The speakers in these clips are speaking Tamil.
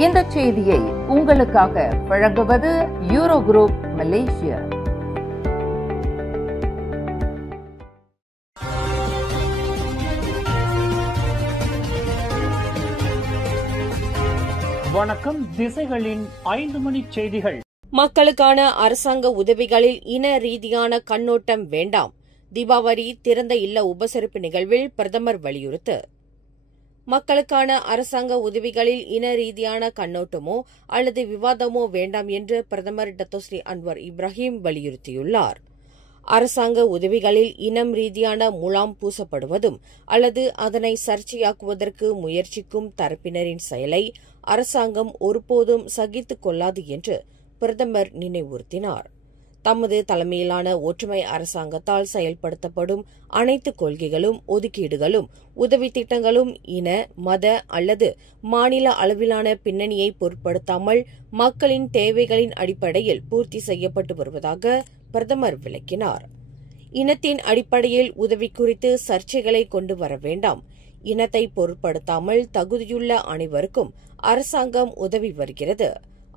இந்த செய்தியை உங்களுக்காக வழங்குவது யூரோ குரூப் மலேசியா. வணக்கம். திசைகளின் 5 மணி செய்திகள். மக்களுக்கான அரசாங்க உதவிகளில் இன ரீதியான கண்ணோட்டம் வேண்டாம். தீபாவளி திறந்த இல்ல உபசரிப்பு நிகழ்வில் பிரதமர் வலியுறுத்து. மக்களுக்கான அரசாங்க உதவிகளில் இன ரீதியான கண்ணோட்டமோ அல்லது விவாதமோ வேண்டாம் என்று பிரதமர் டத்தோஸ்ரீ அன்வர் இப்ராஹிம் வலியுறுத்தியுள்ளார். அரசாங்க உதவிகளில் இனம் ரீதியான முலாம் பூசப்படுவதும் அல்லது அதனை சர்ச்சையாக்குவதற்கு முயற்சிக்கும் தரப்பினரின் செயலை அரசாங்கம் ஒருபோதும் சகித்துக் கொள்ளாது என்று பிரதமர் நினைவுறுத்தினார். தமது தலைமையிலான ஒற்றுமை அரசாங்கத்தால் செயல்படுத்தப்படும் அனைத்து கொள்கைகளும் ஒதுக்கீடுகளும் உதவி திட்டங்களும் இன மத அல்லது மாநில அளவிலான பின்னணியை பொருட்படுத்தாமல் மக்களின் தேவைகளின் அடிப்படையில் பூர்த்தி செய்யப்பட்டு வருவதாக பிரதமர் விளக்கினார். இனத்தின் அடிப்படையில் உதவி குறித்து சர்ச்சைகளை கொண்டு வர வேண்டாம். இனத்தை பொருட்படுத்தாமல் தகுதியுள்ள அனைவருக்கும் அரசாங்கம் உதவி வருகிறது.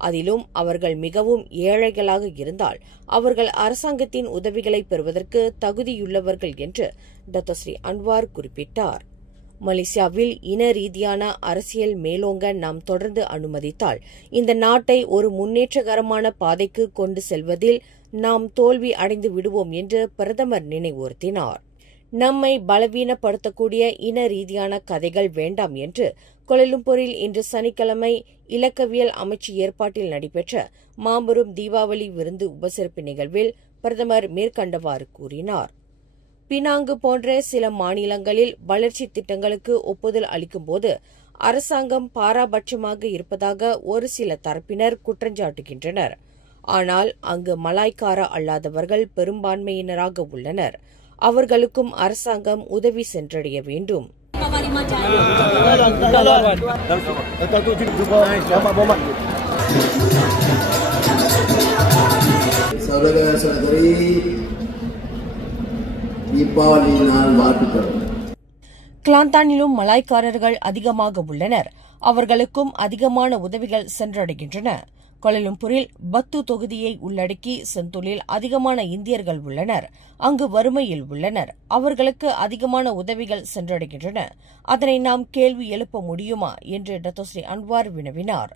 அதிலும் அவர்கள் மிகவும் ஏழைகளாக இருந்தால் அவர்கள் அரசாங்கத்தின் உதவிகளை பெறுவதற்கு தகுதியுள்ளவர்கள் என்று டத்தோஸ்ரீ அன்வார் குறிப்பிட்டார். மலேசியாவில் இன ரீதியான அரசியல் மேலோங்க நாம் தொடர்ந்து அனுமதித்தால் இந்த நாட்டை ஒரு முன்னேற்றகரமான பாதைக்கு கொண்டு செல்வதில் நாம் தோல்வி அடைந்து விடுவோம் என்று பிரதமர் நினைவுறுத்தினார். நம்மை பலவீனப்படுத்தக்கூடிய இன ரீதியான கதைகள் வேண்டாம் என்று கோலாலம்பூரில் இன்று சனிக்கிழமை இலக்கவியல் அமைச்சு ஏற்பாட்டில் நடைபெற்ற மாபெரும் தீபாவளி விருந்து உபசரிப்பு நிகழ்வில் பிரதமர் மேற்கண்டவாறு கூறினார். பினாங்கு போன்ற சில மாநிலங்களில் வளர்ச்சி திட்டங்களுக்கு ஒப்புதல் அளிக்கும்போது அரசாங்கம் பாராபட்சமாக இருப்பதாக ஒரு சில தரப்பினர் குற்றஞ்சாட்டுகின்றனர். ஆனால் அங்கு மலாய்க்கார அல்லாதவர்கள் பெரும்பான்மையினராக உள்ளனர். அவர்களுக்கும் அரசாங்கம் உதவி சென்றடைய வேண்டும். கிளாந்தானிலும் மலாய்க்காரர்கள் அதிகமாக உள்ளனர். அவர்களுக்கும் அதிகமான உதவிகள் சென்றடைகின்றன. கோலாலம்பூரில் பத்து தொகுதியை உள்ளடக்கி செந்தூலில் அதிகமான இந்தியர்கள் உள்ளனர். அங்கு வறுமையில் உள்ளனர். அவர்களுக்கு அதிகமான உதவிகள் சென்றடைகின்றன. அதனை நாம் கேள்வி எழுப்ப முடியுமா என்று டத்தோஸ்ரீ அன்வார் வினவினார்.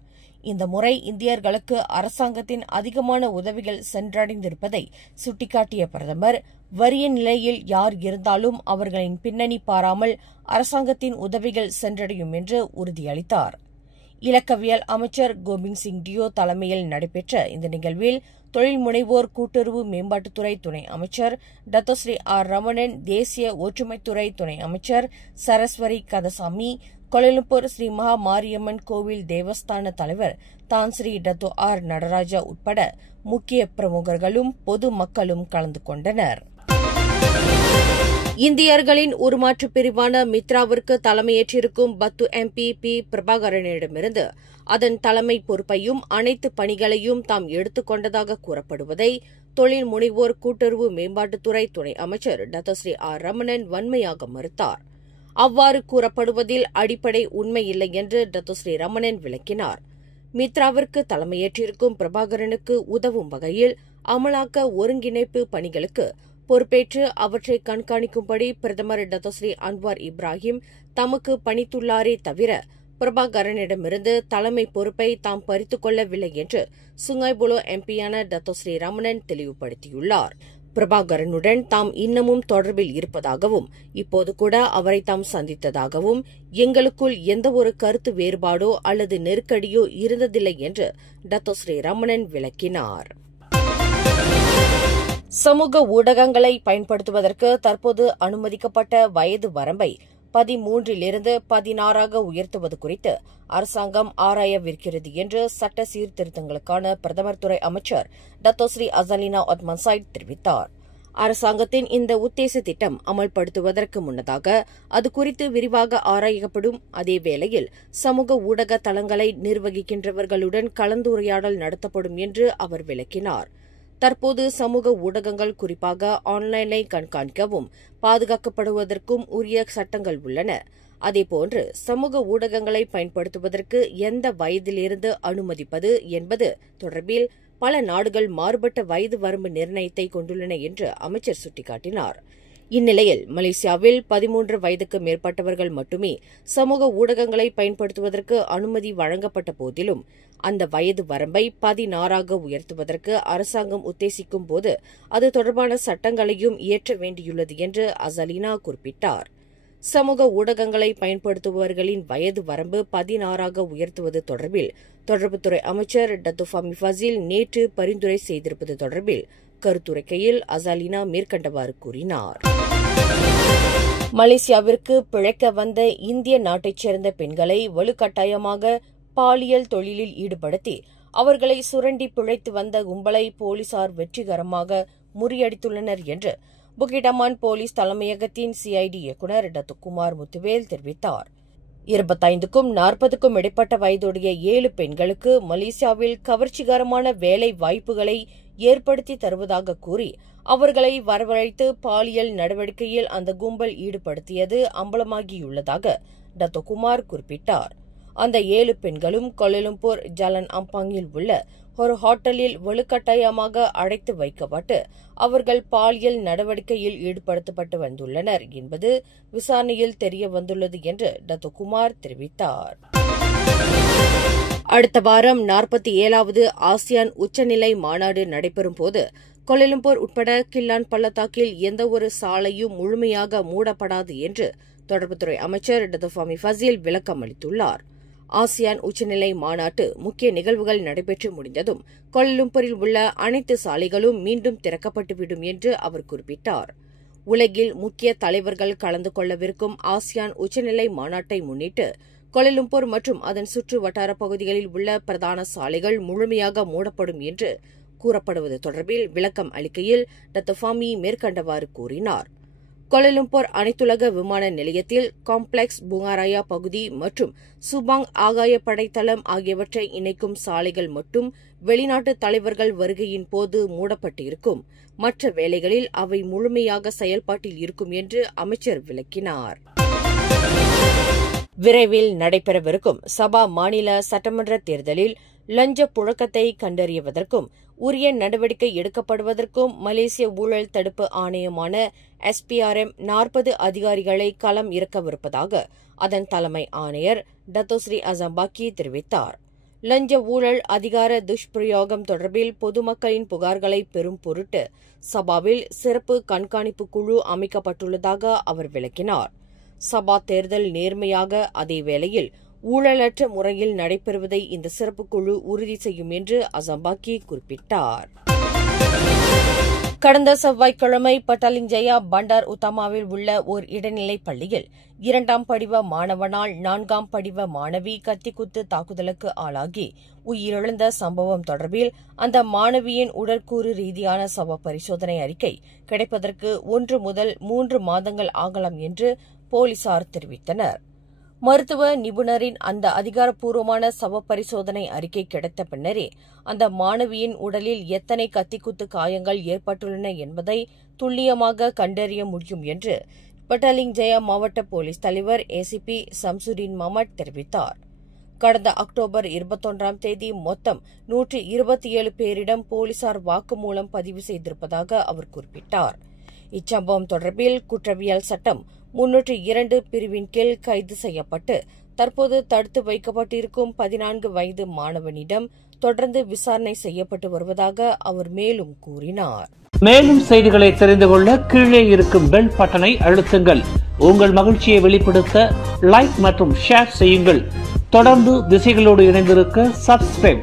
இந்த முறை இந்தியர்களுக்கு அரசாங்கத்தின் அதிகமான உதவிகள் சென்றடைந்திருப்பதை சுட்டிக்காட்டிய பிரதமர், வறிய நிலையில் யார் இருந்தாலும் அவர்களின் பின்னணி பாராமல் அரசாங்கத்தின் உதவிகள் சென்றடையும் என்று உறுதியளித்தார். இலக்கவியல் அமைச்சர் கோபிந்த் சிங் டியோ தலைமையில் நடைபெற்ற இந்த நிகழ்வில் தொழில் முனைவோர் கூட்டுறவு மேம்பாட்டுத்துறை துணை அமைச்சர் டத்தோஸ்ரீ ஆர் ரமணன், தேசிய ஒற்றுமைத்துறை துணை அமைச்சர் சரஸ்வரி கதசாமி, கோலாலம்பூர் ஸ்ரீ மகா மாரியம்மன் கோவில் தேவஸ்தான தலைவர் தான் ஸ்ரீ டத்தோ ஆர் நடராஜா உட்பட முக்கிய பிரமுகர்களும் பொது மக்களும் கலந்து கொண்டனர். இந்தியர்களின் உருமாற்று பிரிவான மித்ராவிற்கு தலைமையேற்றிருக்கும் பத்து MP பி பிரபாகரனிடமிருந்து அதன் தலைமை பொறுப்பையும் அனைத்து பணிகளையும் தாம் எடுத்துக் கொண்டதாக கூறப்படுவதை தொழில் முனைவோர் கூட்டுறவு மேம்பாட்டுத்துறை துணை அமைச்சர் டத்தோஸ்ரீ ஆர் ரமணன் வன்மையாக மறுத்தார். அவ்வாறு கூறப்படுவதில் அடிப்படை உண்மை இல்லை என்று டத்தோஸ்ரீ ரமணன் விளக்கினார். மித்ராவிற்கு தலைமையேற்றிருக்கும் பிரபாகரனுக்கு உதவும் வகையில் அமலாக்க ஒருங்கிணைப்பு பணிகளுக்கு பொறுப்பேற்று அவற்றை கண்காணிக்கும்படி பிரதமர் டத்தோஸ்ரீ அன்வார் இப்ராஹிம் தமக்கு பணித்துள்ளாரே தவிர பிரபாகரனிடமிருந்து தலைமை பொறுப்பை தாம் பறித்துக் கொள்ளவில்லை என்று சுங்காய்புலோ MP-யான டத்தோஸ்ரீ ரமணன் தெளிவுபடுத்தியுள்ளார். பிரபாகரனுடன் தாம் இன்னமும் தொடர்பில் இருப்பதாகவும் இப்போது கூட அவரை தாம் சந்தித்ததாகவும் எங்களுக்குள் எந்தவொரு கருத்து வேறுபாடோ அல்லது நெருக்கடியோ இருந்ததில்லை என்று டத்தோஸ்ரீ ரமணன் விளக்கினார். சமூக ஊடகங்களை பயன்படுத்துவதற்கு தற்போது அனுமதிக்கப்பட்ட வயது வரம்பை 13 16 உயர்த்துவது குறித்து அரசாங்கம் ஆராயவிருக்கிறது என்று சட்ட சீர்திருத்தங்களுக்கான பிரதமர் துறை அமைச்சர் டத்தோஸ்ரீ அசலினா ஒத்மன் சைட் தெரிவித்தார். அரசாங்கத்தின் இந்த உத்தேச திட்டம் அமல்படுத்துவதற்கு முன்னதாக அது குறித்து விரிவாக ஆராயப்படும். அதேவேளையில் சமூக ஊடக தளங்களை நிர்வகிக்கின்றவர்களுடன் கலந்துரையாடல் நடத்தப்படும் என்று அவர் விளக்கினார். தற்போது சமூக ஊடகங்கள் குறிப்பாக ஆன்லைனை கண்காணிக்கவும் பாதுகாக்கப்படுவதற்கும் உரிய சட்டங்கள் உள்ளன. அதேபோன்று சமூக ஊடகங்களை பயன்படுத்துவதற்கு எந்த வயதிலிருந்து அனுமதிப்பது என்பது தொடர்பில் பல நாடுகள் மாறுபட்ட வயது வரம்பு நிர்ணயத்தை கொண்டுள்ளன என்று அமைச்சர் சுட்டிக்காட்டினார். இந்நிலையில் மலேசியாவில் 13 வயதுக்கு மேற்பட்டவர்கள் மட்டுமே சமூக ஊடகங்களை பயன்படுத்துவதற்கு அனுமதி வழங்கப்பட்ட போதிலும் அந்த வயது வரம்பை 16ஆக உயர்த்துவதற்கு அரசாங்கம் உத்தேசிக்கும் போது அது தொடர்பான சட்டங்களையும் இயற்ற வேண்டியுள்ளது என்று அசலீனா குறிப்பிட்டார். சமூக ஊடகங்களை பயன்படுத்துபவர்களின் வயது வரம்பு 16ஆக உயர்த்துவது தொடர்பில் தொடர்புத்துறை அமைச்சர் டத்து ஃபமி ஃபசில் நேற்று பரிந்துரை செய்திருப்பது தொடர்பில் கருத்துரைக்கையில் அசலீனா மேற்கண்டவாறு கூறினார். மலேசியாவிற்கு பிழைக்க வந்த இந்திய நாட்டைச் சேர்ந்த பெண்களை வலுக்கட்டாயமாக பாலியல் தொழிலில் ஈடுபடுத்தி அவர்களை சுரண்டி பிழைத்து வந்த கும்பலை போலீசார் வெற்றிகரமாக முறியடித்துள்ளனர் என்று புக்கிடமான் போலீஸ் தலைமையகத்தின் சிஐடி இயக்குநர் டத்து குமார் முத்துவேல் தெரிவித்தார். 25க்கும் 40க்கும் இடைப்பட்ட வயதுடைய 7 பெண்களுக்கு மலேசியாவில் கவர்ச்சிகரமான வேலை வாய்ப்புகளை ஏற்படுத்தி தருவதாக கூறி அவர்களை வரவழைத்து பாலியல் நடவடிக்கையில் அந்த கும்பல் ஈடுபடுத்தியது அம்பலமாகியுள்ளதாக டத்து குமார் குறிப்பிட்டார். அந்த 7 பெண்களும் கோலாலம்பூர் ஜலன் அம்பாங்கில் உள்ள ஒரு ஹோட்டலில் வலுக்கட்டாயமாக அடைத்து வைக்கப்பட்டு அவர்கள் பாலியல் நடவடிக்கையில் ஈடுபடுத்தப்பட்டு வந்துள்ளனர் என்பது விசாரணையில் தெரிய வந்துள்ளது என்று டத்து குமார் தெரிவித்தார். அடுத்த வாரம் 47வது ஆசியான் உச்சநிலை மாநாடு நடைபெறும் போது கோலாலம்பூர் உட்பட கில்லான் பள்ளத்தாக்கில் எந்தவொரு சாலையும் முழுமையாக மூடப்படாது என்று தொடர்புத்துறை அமைச்சர் டத்து ஃபமி ஃபசில் விளக்கம் அளித்துள்ளார். ஆசியான் உச்சநிலை மாநாட்டு முக்கிய நிகழ்வுகள் நடைபெற்று முடிந்ததும் கோலாலம்பூரில் உள்ள அனைத்து சாலைகளும் மீண்டும் திறக்கப்பட்டுவிடும் என்று அவர் குறிப்பிட்டார். உலகில் முக்கிய தலைவர்கள் கலந்து கொள்ளவிருக்கும் ஆசியான் உச்சநிலை மாநாட்டை முன்னிட்டு கோலாலம்பூர் மற்றும் அதன் சுற்று வட்டார பகுதிகளில் உள்ள பிரதான சாலைகள் முழுமையாக மூடப்படும் என்று கூறப்படுவது தொடர்பில் விளக்கம் அளிக்கையில் டத்து ஃபமி மேற்கண்டவாறு கூறினார். கோலாலம்பூர் அனைத்துலக விமான நிலையத்தில் காம்ப்ளெக்ஸ் புங்காராயா பகுதி மற்றும் சுபாங் ஆகாய படைத்தளம் ஆகியவற்றை இணைக்கும் சாலைகள் மட்டும் வெளிநாட்டு தலைவர்கள் வருகையின் போது மூடப்பட்டிருக்கும். மற்ற வேளைகளில் அவை முழுமையாக செயல்பாட்டில் இருக்கும் என்று அமைச்சர் விளக்கினார். விரைவில் நடைபெறவிருக்கும் சபா மாநில சட்டமன்ற தேர்தலில் லஞ்ச புழக்கத்தை கண்டறிவதற்கும் உரிய நடவடிக்கை எடுக்கப்படுவதற்கும் மலேசிய ஊழல் தடுப்பு ஆணையமான SPRM 40 அதிகாரிகளை களம் இறக்கவிருப்பதாக அதன் தலைமை ஆணையர் டத்தோஸ்ரீ அசம்பாக்கி தெரிவித்தார். லஞ்ச ஊழல் அதிகார துஷ்பிரயோகம் தொடர்பில் பொதுமக்களின் புகார்களை பெறும் பொருட்டு சபாவில் சிறப்பு கண்காணிப்பு குழு அமைக்கப்பட்டுள்ளதாக அவர் விளக்கினார். சபா தேர்தல் நேர்மையாக அதேவேளையில் ஊழலற்ற முறையில் நடைபெறுவதை இந்த சிறப்பு குழு உறுதி செய்யும் என்று அசம்பாக்கி குறிப்பிட்டார். கடந்த செவ்வாய்க்கிழமை பட்டாலிங் ஜெயா பண்டார் உத்தமாவில் உள்ள ஓர் இடைநிலைப் பள்ளியில் 2ஆம் படிவ மாணவனால் 4ஆம் படிவ மாணவி கத்திக்குத்து தாக்குதலுக்கு ஆளாகி உயிரிழந்த சம்பவம் தொடர்பில் அந்த மாணவியின் உடற்கூறு ரீதியான சவ பரிசோதனை அறிக்கை கிடைப்பதற்கு 1 முதல் 3 மாதங்கள் ஆகலாம் என்று போலீசார் தெரிவித்தனர். மருத்துவ நிபுணரின் அந்த அதிகாரப்பூர்வமான சவ பரிசோதனை அறிக்கை கிடைத்த பின்னரே அந்த மாணவியின் உடலில் எத்தனை கத்திக்குத்து காயங்கள் ஏற்பட்டுள்ளன என்பதை துல்லியமாக கண்டறிய முடியும் என்று பட்டாலிங் ஜெயா மாவட்ட போலீஸ் தலைவர் ACP சம்சுதீன் மமட் தெரிவித்தார். கடந்த அக்டோபர் 21ஆம் தேதி மொத்தம் 127 பேரிடம் போலீசார் வாக்குமூலம் பதிவு செய்திருப்பதாக அவர் குறிப்பிட்டார். இச்சம்பவம் தொடர்பில் குற்றவியல் சட்டம் 302 பிரிவின் கீழ் கைது செய்யப்பட்டு தற்போது தடுத்து வைக்கப்பட்டிருக்கும் 14 வயது மாணவனிடம் தொடர்ந்து விசாரணை செய்யப்பட்டு வருவதாக அவர் மேலும் கூறினார். மேலும் செய்திகளை தெரிந்து கொள்ள கீழே இருக்கும் பெல் பட்டனை அழுத்துங்கள். உங்கள் மகிழ்ச்சியை வெளிப்படுத்த லைக் மற்றும் ஷேர் செய்யுங்கள். தொடர்ந்து திசைகளோடு இணைந்திருக்க சப்ஸ்கிரைப்